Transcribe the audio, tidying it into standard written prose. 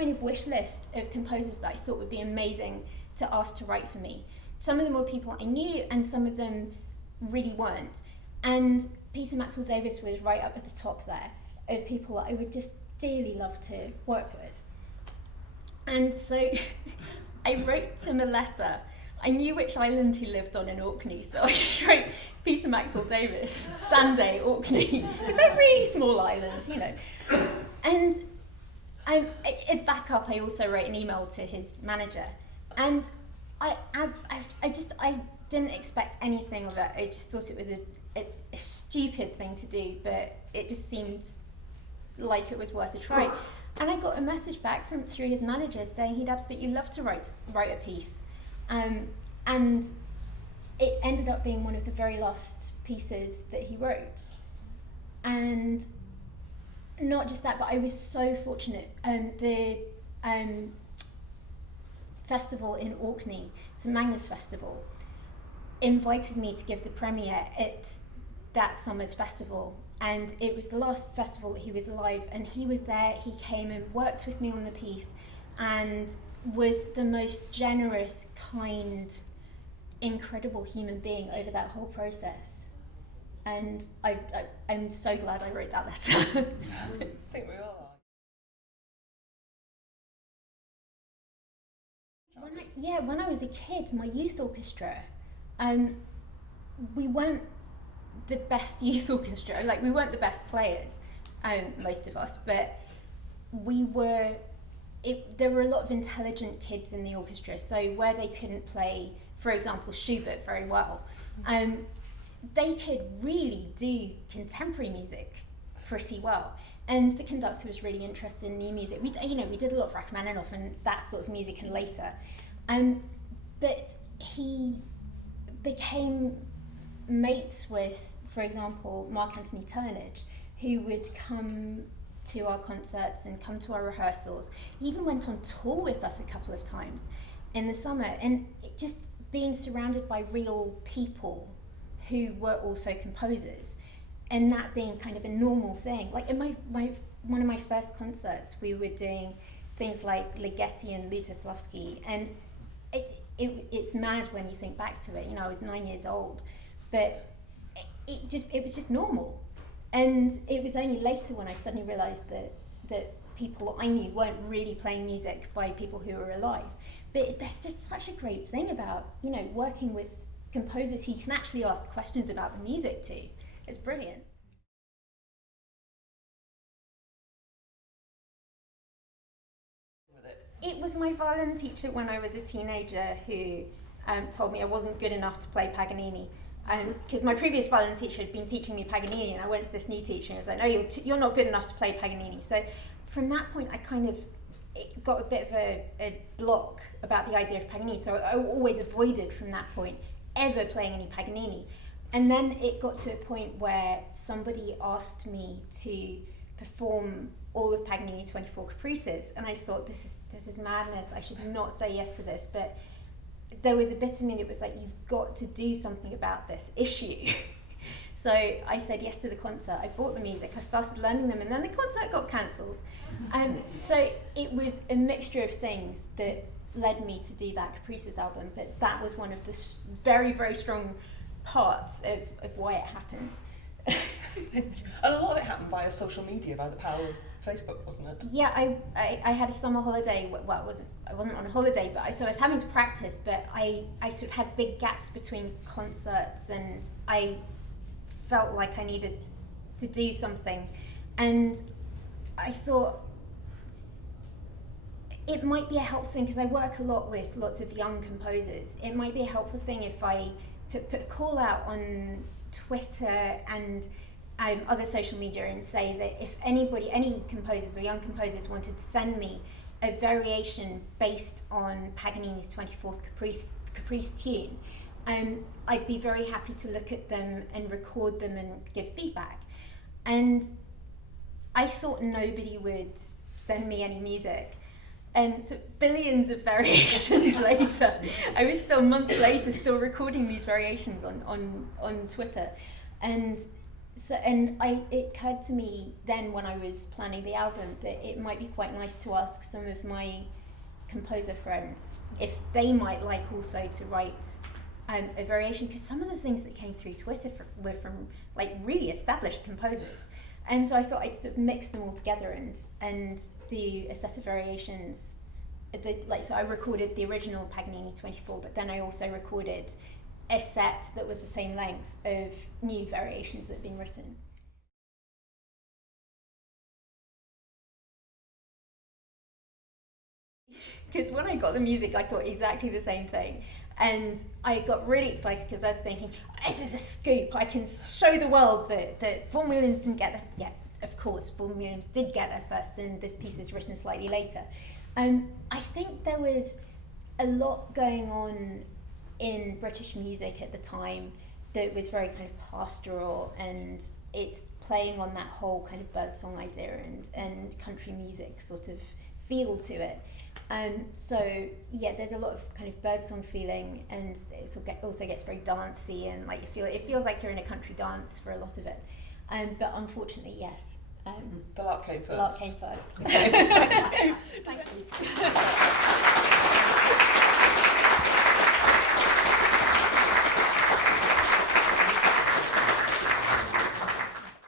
kind of wish list of composers that I thought would be amazing to ask to write for me. Some of them were people I knew, and some of them really weren't. And Peter Maxwell Davies was right up at the top there of people that I would just dearly love to work with. And so I wrote him a letter. I knew which island he lived on in Orkney, so I just wrote Peter Maxwell Davies, Sanday, Orkney, because they're really small islands, you know. And as backup, I also wrote an email to his manager, and I didn't expect anything of it. I just thought it was a stupid thing to do, but it just seemed like it was worth a try. And I got a message back through his manager saying he'd absolutely love to write a piece. And it ended up being one of the very last pieces that he wrote. And not just that, but I was so fortunate. The festival in Orkney, St Magnus Festival, invited me to give the premiere at that summer's festival. And it was the last festival that he was alive, and he was there. He came and worked with me on the piece and was the most generous, kind, incredible human being over that whole process. And I'm so glad I wrote that letter. I think we are. When I was a kid, my youth orchestra, we weren't the best youth orchestra. Like, we weren't the best players, most of us, but there were a lot of intelligent kids in the orchestra. So where they couldn't play, for example, Schubert very well, they could really do contemporary music pretty well. And the conductor was really interested in new music. We did a lot of Rachmaninoff and that sort of music and later. But he became mates with, for example, Mark Anthony Turnage, who would come to our concerts and come to our rehearsals. He even went on tour with us a couple of times in the summer. And just being surrounded by real people who were also composers, and that being kind of a normal thing. Like in one of my first concerts, we were doing things like Ligeti and Lutosławski, and it's mad when you think back to it. You know, I was 9 years old, but it was just normal. And it was only later when I suddenly realised that people I knew weren't really playing music by people who were alive. But there's just such a great thing about, you know, working with composers who you can actually ask questions about the music to. It's brilliant. It was my violin teacher when I was a teenager who told me I wasn't good enough to play Paganini. Because my previous violin teacher had been teaching me Paganini, and I went to this new teacher and was like, no, you're not good enough to play Paganini. So from that point, I kind of got a bit of a block about the idea of Paganini. So I always avoided from that point ever playing any Paganini. And then it got to a point where somebody asked me to perform all of Paganini 24 Caprices, and I thought, this is madness. I should not say yes to this. But there was a bit of me that was like, you've got to do something about this issue. So I said yes to the concert. I bought the music, I started learning them, and then the concert got cancelled. So it was a mixture of things that led me to do that Caprices album, but that was one of the very, very strong parts of why it happened. And a lot of it happened via social media, by the power of Facebook, wasn't it? Yeah, I had a summer holiday. Well, I wasn't on a holiday, but so I was having to practice, but I sort of had big gaps between concerts, and I felt like I needed to do something. And I thought it might be a helpful thing, because I work a lot with lots of young composers. It might be a helpful thing if I put a call out on Twitter and other social media and say that if any composers or young composers wanted to send me a variation based on Paganini's 24th Caprice tune, I'd be very happy to look at them and record them and give feedback. And I thought nobody would send me any music. And so billions of variations later, I was still months later still recording these variations on Twitter. And it occurred to me then when I was planning the album that it might be quite nice to ask some of my composer friends if they might like also to write a variation, because some of the things that came through Twitter were from like really established composers, and so I thought I'd sort of mix them all together and do a set of variations. So I recorded the original Paganini 24, but then I also recorded a set that was the same length of new variations that had been written. Because when I got the music, I thought exactly the same thing. And I got really excited because I was thinking, this is a scoop. I can show the world that Vaughan Williams didn't get there. Yeah, of course, Vaughan Williams did get there first, and this piece is written slightly later. I think there was a lot going on in British music at the time that was very kind of pastoral, and it's playing on that whole kind of birdsong idea and country music sort of feel to it. So yeah, there's a lot of kind of birdsong feeling, and it also gets very dancey, and like it feels like you're in a country dance for a lot of it. But unfortunately, yes. The Lark came first. The Lark came first. Okay.